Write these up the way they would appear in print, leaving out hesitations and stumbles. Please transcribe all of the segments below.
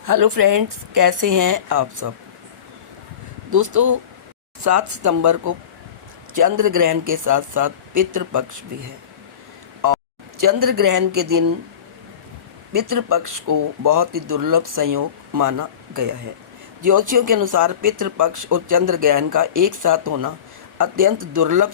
Hello friends, कैसे हैं आप सब। दोस्तों, 7 सितंबर को चंद्र ग्रहण के साथ साथ पितृपक्ष भी है और चंद्र ग्रहण के दिन पितृपक्ष को बहुत ही दुर्लभ संयोग माना गया है। ज्योतिषियों के अनुसार पितृपक्ष और चंद्र ग्रहण का एक साथ होना अत्यंत दुर्लभ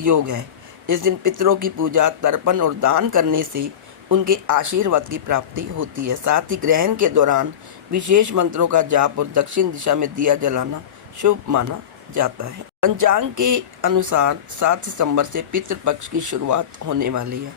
योग है। इस दिन पितरों की पूजा, तर्पण और दान करने से उनके आशीर्वाद की प्राप्ति होती है। साथ ही ग्रहण के दौरान विशेष मंत्रों का जाप और दक्षिण दिशा में दिया जलाना शुभ माना जाता है। पंचांग के अनुसार 7 सितंबर से पितृपक्ष की शुरुआत होने वाली है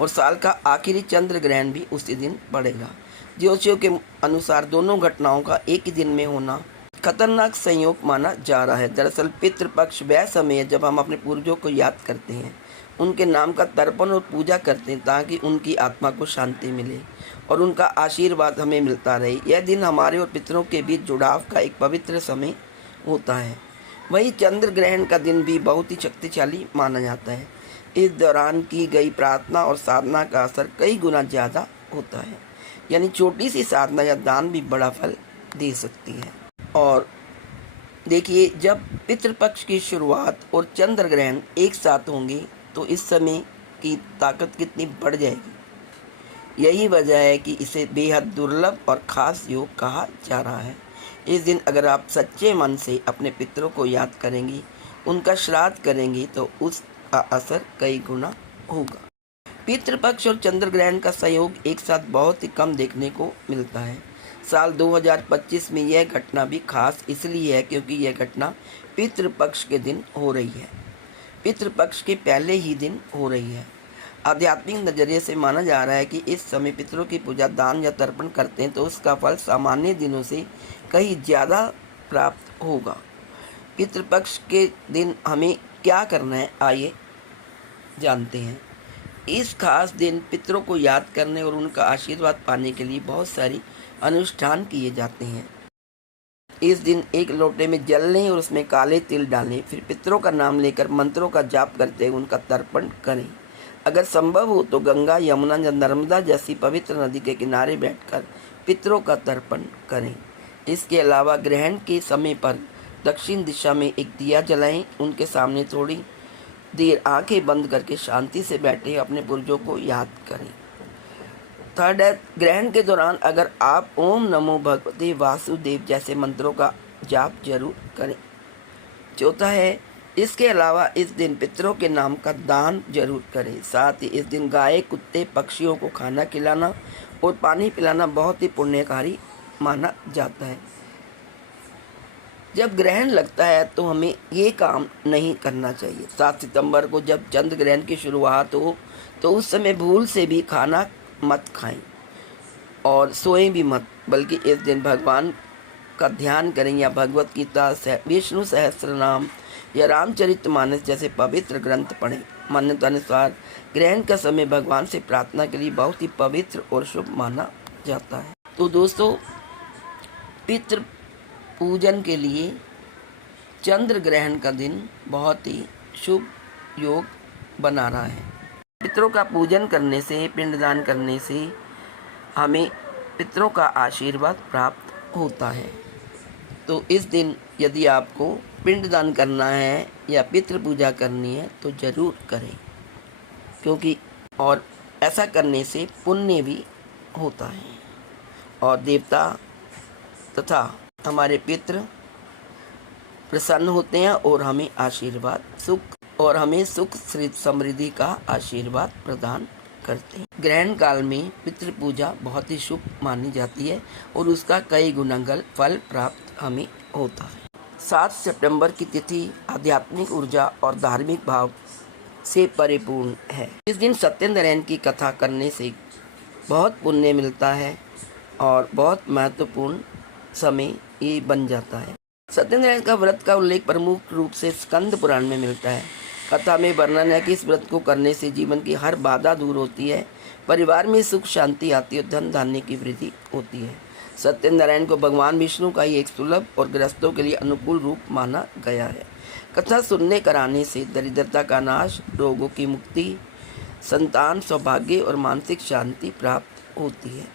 और साल का आखिरी चंद्र ग्रहण भी उसी दिन पड़ेगा। ज्योतिषियों के अनुसार दोनों घटनाओं का एक ही दिन में होना खतरनाक संयोग माना जा रहा है। दरअसल पितृपक्ष वह समय है जब हम अपने पूर्वजों को याद करते हैं, उनके नाम का तर्पण और पूजा करते हैं ताकि उनकी आत्मा को शांति मिले और उनका आशीर्वाद हमें मिलता रहे। यह दिन हमारे और पितरों के बीच जुड़ाव का एक पवित्र समय होता है। वहीं चंद्र ग्रहण का दिन भी बहुत ही शक्तिशाली माना जाता है। इस दौरान की गई प्रार्थना और साधना का असर कई गुना ज़्यादा होता है, यानी छोटी सी साधना या दान भी बड़ा फल दे सकती है। और देखिए, जब पितृपक्ष की शुरुआत और चंद्र ग्रहण एक साथ होंगे तो इस समय की ताकत कितनी बढ़ जाएगी। यही वजह है कि इसे बेहद दुर्लभ और ख़ास योग कहा जा रहा है। इस दिन अगर आप सच्चे मन से अपने पितरों को याद करेंगी, उनका श्राद्ध करेंगी तो उसका असर कई गुना होगा। पितृपक्ष और चंद्र ग्रहण का सहयोग एक साथ बहुत ही कम देखने को मिलता है। साल 2025 में यह घटना भी खास इसलिए है क्योंकि यह घटना पितृपक्ष के दिन हो रही है, पितृपक्ष के पहले ही दिन हो रही है। आध्यात्मिक नज़रिए से माना जा रहा है कि इस समय पितरों की पूजा, दान या तर्पण करते हैं तो उसका फल सामान्य दिनों से कहीं ज़्यादा प्राप्त होगा। पितृपक्ष के दिन हमें क्या करना है, आइए जानते हैं। इस खास दिन पितरों को याद करने और उनका आशीर्वाद पाने के लिए बहुत सारी अनुष्ठान किए जाते हैं। इस दिन एक लोटे में जल लें और उसमें काले तिल डालें, फिर पितरों का नाम लेकर मंत्रों का जाप करते हुए उनका तर्पण करें। अगर संभव हो तो गंगा, यमुना या नर्मदा जैसी पवित्र नदी के किनारे बैठकर पितरों का तर्पण करें। इसके अलावा ग्रहण के समय पर दक्षिण दिशा में एक दिया जलाएं, उनके सामने थोड़ी देर आंखें बंद करके शांति से बैठे अपने पूर्वजों को याद करें। थर्ड है, ग्रहण के दौरान अगर आप ओम नमो भगवते वासुदेव जैसे मंत्रों का जाप जरूर करें। चौथा है, इसके अलावा इस दिन पितरों के नाम का दान जरूर करें। साथ ही इस दिन गाय, कुत्ते, पक्षियों को खाना खिलाना और पानी पिलाना बहुत ही पुण्यकारी माना जाता है। जब ग्रहण लगता है तो हमें ये काम नहीं करना चाहिए। 7 सितंबर को जब चंद्र ग्रहण की शुरुआत हो तो उस समय भूल से भी खाना मत खाएं और सोएं भी मत, बल्कि इस दिन भगवान का ध्यान करें या भगवत गीता, विष्णु सहस्त्रनाम या रामचरितमानस जैसे पवित्र ग्रंथ पढ़ें। मान्यता अनुसार ग्रहण का समय भगवान से प्रार्थना के लिए बहुत ही पवित्र और शुभ माना जाता है। तो दोस्तों, पितृ पूजन के लिए चंद्र ग्रहण का दिन बहुत ही शुभ योग बना रहा है। पितरों का पूजन करने से, पिंडदान करने से हमें पितरों का आशीर्वाद प्राप्त होता है। तो इस दिन यदि आपको पिंडदान करना है या पितृ पूजा करनी है तो ज़रूर करें, क्योंकि और ऐसा करने से पुण्य भी होता है और देवता तथा हमारे पितृ प्रसन्न होते हैं और हमें सुख समृद्धि का आशीर्वाद प्रदान करते हैं। ग्रहण काल में पितृ पूजा बहुत ही शुभ मानी जाती है और उसका कई गुना फल प्राप्त हमें होता है। 7 सितंबर की तिथि आध्यात्मिक ऊर्जा और धार्मिक भाव से परिपूर्ण है। इस दिन सत्यनारायण की कथा करने से बहुत पुण्य मिलता है और बहुत महत्वपूर्ण समय ये बन जाता है। सत्यनारायण का व्रत का उल्लेख प्रमुख रूप से स्कंद पुराण में मिलता है। कथा में वर्णन है कि इस व्रत को करने से जीवन की हर बाधा दूर होती है, परिवार में सुख शांति आती है, धन धान्य की वृद्धि होती है। सत्यनारायण को भगवान विष्णु का ही एक सुलभ और गृहस्थों के लिए अनुकूल रूप माना गया है। कथा सुनने कराने से दरिद्रता का नाश, रोगों की मुक्ति, संतान, सौभाग्य और मानसिक शांति प्राप्त होती है।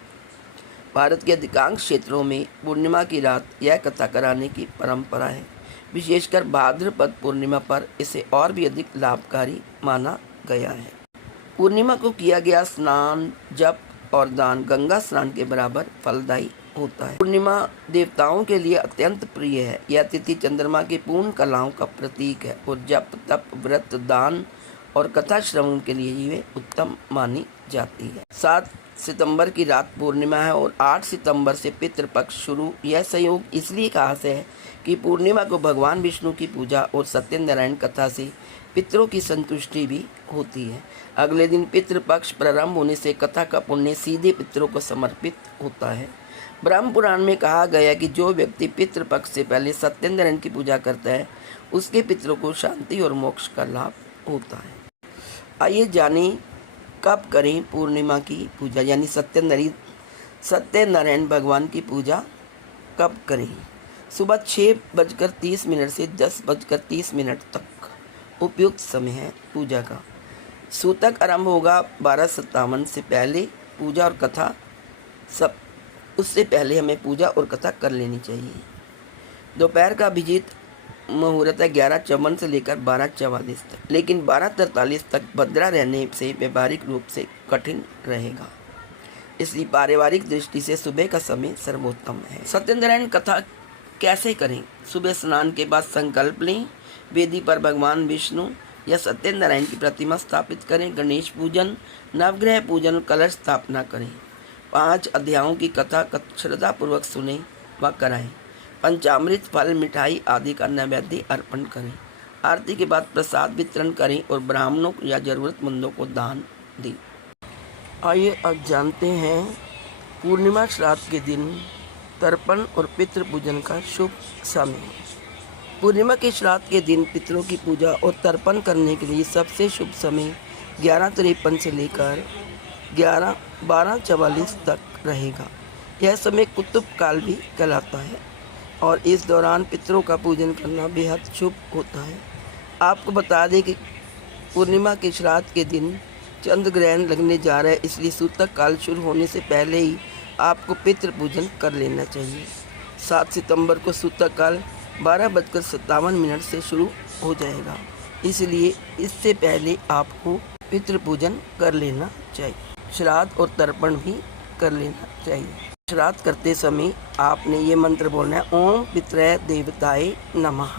भारत के अधिकांश क्षेत्रों में पूर्णिमा की रात यह कथा कराने की परंपरा है। विशेषकर भाद्रपद पूर्णिमा पर इसे और भी अधिक लाभकारी माना गया है। पूर्णिमा को किया गया स्नान, जप और दान गंगा स्नान के बराबर फलदायी होता है। पूर्णिमा देवताओं के लिए अत्यंत प्रिय है। यह तिथि चंद्रमा की पूर्ण कलाओं का प्रतीक है और जप, तप, व्रत, दान और कथा श्रवण के लिए ये उत्तम मानी जाती है। 7 सितंबर की रात पूर्णिमा है और 8 सितंबर से पितृपक्ष शुरू। यह संयोग इसलिए खास है कि पूर्णिमा को भगवान विष्णु की पूजा और सत्यनारायण कथा से पितरों की संतुष्टि भी होती है। अगले दिन पितृपक्ष प्रारंभ होने से कथा का पुण्य सीधे पितरों को समर्पित होता है। ब्रह्म पुराण में कहा गया कि जो व्यक्ति पितृपक्ष से पहले सत्यनारायण की पूजा करता है उसके पितरों को शांति और मोक्ष का लाभ होता है। आइए जानें कब करें पूर्णिमा की पूजा, यानी सत्यनारायण भगवान की पूजा कब करें। सुबह 6:30 से 10:30 तक उपयुक्त समय है पूजा का। सूतक आरंभ होगा 12:57 से पहले। पूजा और कथा सब उससे पहले हमें पूजा और कथा कर लेनी चाहिए। दोपहर का अभिजीत मुहूर्त है 11:54 से लेकर 12:44 तक, लेकिन 12:43 तक भद्रा रहने से व्यवहारिक रूप से कठिन रहेगा, इसलिए पारिवारिक दृष्टि से सुबह का समय सर्वोत्तम है। सत्यनारायण कथा कैसे करें। सुबह स्नान के बाद संकल्प लें, वेदी पर भगवान विष्णु या सत्यनारायण की प्रतिमा स्थापित करें, गणेश पूजन, नवग्रह पूजन, कलश स्थापना करें। 5 अध्यायों की कथा श्रद्धापूर्वक सुने व कराएं। पंचामृत, फल, मिठाई आदि का नैवेद्य अर्पण करें। आरती के बाद प्रसाद वितरण करें और ब्राह्मणों या जरूरतमंदों को दान दें। आइए अब जानते हैं पूर्णिमा श्राद्ध के दिन तर्पण और पितृ पूजन का शुभ समय। पूर्णिमा के श्राद्ध के दिन पितरों की पूजा और तर्पण करने के लिए सबसे शुभ समय 11:53 से लेकर 12:44 तक रहेगा। यह समय कुतुब काल भी कहलाता है और इस दौरान पितरों का पूजन करना बेहद शुभ होता है। आपको बता दें कि पूर्णिमा के श्राद्ध के दिन चंद्र ग्रहण लगने जा रहा है, इसलिए सूतक काल शुरू होने से पहले ही आपको पितृ पूजन कर लेना चाहिए। 7 सितंबर को सूतक काल 12:57 से शुरू हो जाएगा, इसलिए इससे पहले आपको पितृ पूजन कर लेना चाहिए। श्राद्ध और तर्पण भी कर लेना चाहिए। श्राद्ध करते समय आपने ये मंत्र बोलना है, ओम पितृ देवताय नमः,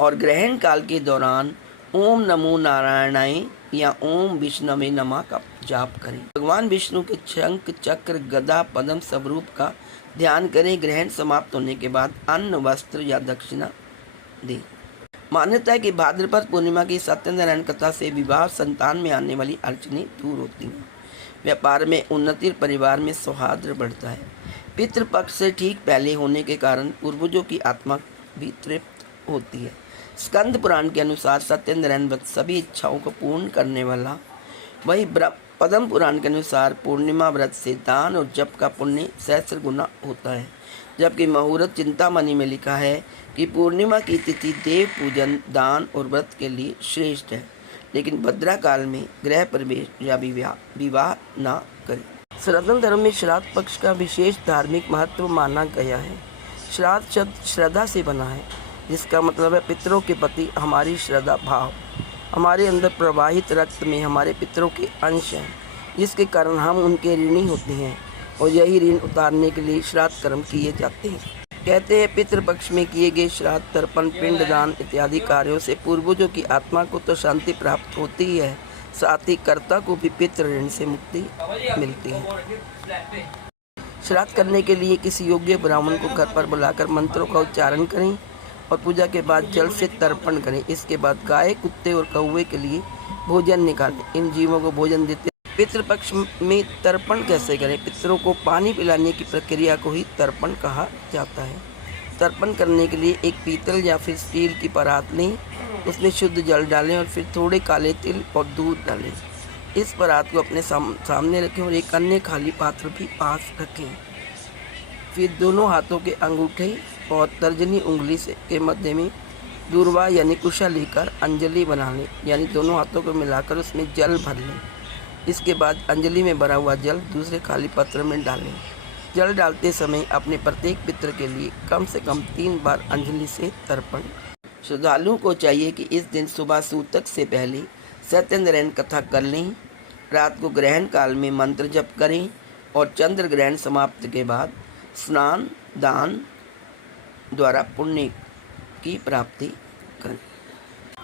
और ग्रहण काल के दौरान ओम नमो नारायणाय या ओम विष्णवे नमः का जाप करें। भगवान विष्णु के शंख, चक्र, गदा, पद्म स्वरूप का ध्यान करें। ग्रहण समाप्त होने के बाद अन्न, वस्त्र या दक्षिणा दें। मान्यता है कि भाद्रपद पूर्णिमा की सत्यनारायण कथा से विवाह, संतान में आने वाली अड़चनें दूर होती हैं, व्यापार में उन्नति, परिवार में सौहार्द बढ़ता है। पितृपक्ष से ठीक पहले होने के कारण पूर्वजों की आत्मा भी तृप्त होती है। स्कंद पुराण के अनुसार सत्यनारायण व्रत सभी इच्छाओं को पूर्ण करने वाला। वही पद्म पुराण के अनुसार पूर्णिमा व्रत से दान और जप का पुण्य सहस्र गुना होता है, जबकि मुहूर्त चिंतामणि में लिखा है कि पूर्णिमा की तिथि देव पूजन, दान और व्रत के लिए श्रेष्ठ है, लेकिन भद्रा काल में गृह प्रवेश या विवाह न करें। सनातन धर्म में श्राद्ध पक्ष का विशेष धार्मिक महत्व माना गया है। श्राद्ध शब्द श्रद्धा से बना है, जिसका मतलब है पितरों के प्रति हमारी श्रद्धा भाव। हमारे अंदर प्रवाहित रक्त में हमारे पितरों के अंश हैं, जिसके कारण हम उनके ऋणी होते हैं और यही ऋण उतारने के लिए श्राद्ध कर्म किए जाते हैं। कहते हैं पितृपक्ष में किए गए श्राद्ध, तर्पण, पिंडदान इत्यादि कार्यों से पूर्वजों की आत्मा को तो शांति प्राप्त होती ही है, साथ ही कर्ता को भी पितृ ऋण से मुक्ति मिलती है। श्राद्ध करने के लिए किसी योग्य ब्राह्मण को घर पर बुलाकर मंत्रों का उच्चारण करें और पूजा के बाद जल से तर्पण करें। इसके बाद गाय, कुत्ते और कौवे के लिए भोजन निकालें। इन जीवों को भोजन देते। पितृपक्ष में तर्पण कैसे करें। पितरों को पानी पिलाने की प्रक्रिया को ही तर्पण कहा जाता है। तर्पण करने के लिए एक पीतल या फिर स्टील की परात लें, उसमें शुद्ध जल डालें और फिर थोड़े काले तिल और दूध डालें। इस परात को अपने सामने रखें और एक अन्य खाली पात्र भी पास रखें। फिर दोनों हाथों के अंगूठे और तर्जनी उंगली से के मध्य में दूर्वा यानी कुशा लेकर अंजलि बना लें, यानी दोनों हाथों को मिलाकर उसमें जल भर लें। इसके बाद अंजलि में भरा हुआ जल दूसरे खाली पात्र में डालें जल डालते समय अपने प्रत्येक पितृ के लिए कम से कम 3 बार अंजलि से तर्पण। श्रद्धालुओं को चाहिए कि इस दिन सुबह सूतक से पहले सत्यनारायण कथा कर लें, रात को ग्रहण काल में मंत्र जप करें और चंद्र ग्रहण समाप्त के बाद स्नान दान द्वारा पुण्य की प्राप्ति करें।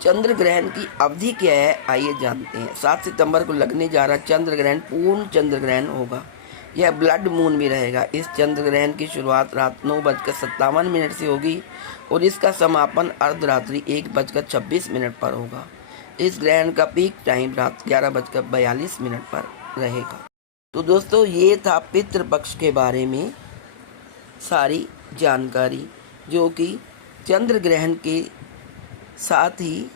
चंद्र ग्रहण की अवधि क्या है, आइए जानते हैं। 7 सितंबर को लगने जा रहा चंद्र ग्रहण पूर्ण चंद्र ग्रहण होगा। यह ब्लड मून भी रहेगा। इस चंद्र ग्रहण की शुरुआत रात 9:57 से होगी और इसका समापन अर्धरात्रि 1:26 पर होगा। इस ग्रहण का पीक टाइम रात 11:42 पर रहेगा। तो दोस्तों, ये था पितृपक्ष के बारे में सारी जानकारी, जो कि चंद्र ग्रहण के साथ ही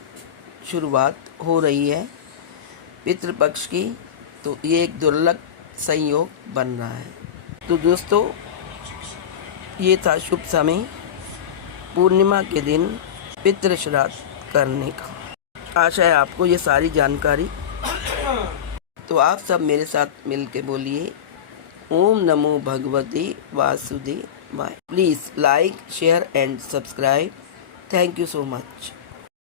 शुरुआत हो रही है पितृपक्ष की। तो ये एक दुर्लभ संयोग बन रहा है। तो दोस्तों, ये था शुभ समय पूर्णिमा के दिन पितृ श्राद्ध करने का। आशा है आपको ये सारी जानकारी। तो आप सब मेरे साथ मिल के बोलिए ओम नमो भगवते वासुदेवाय। Please like share and subscribe. Thank you so much.